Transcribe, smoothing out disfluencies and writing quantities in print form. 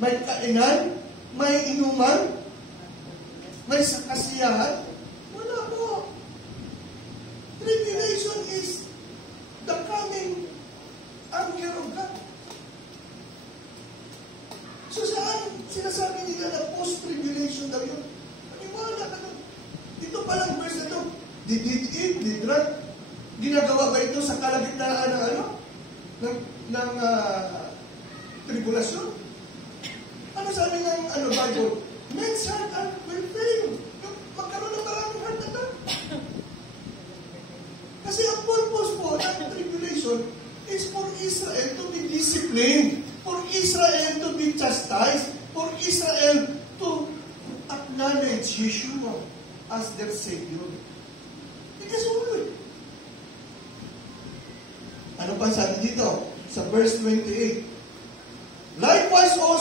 May kainan? May inuman? May kasiyahan? Wala po. Tribulation is the coming anger of God. So saan sinasabi nila na post-tribulation daw yun? Maniwala ka doon. Ito palang verse na ito. Did it eat? Did drink? Ginagawa ba ito sa kalagitnaan ng ano? Ng tribulasyon? Ano sabi ng Bible? Men's heart will fail. Magkaroon ng maraming heart attack. Kasi ang purpose po ng tribulation is for Israel to be disciplined, for Israel to be chastised, for Israel to acknowledge Yeshua as their Savior. Because only. Ano pa sabi dito? Sa verse 28. Likewise also,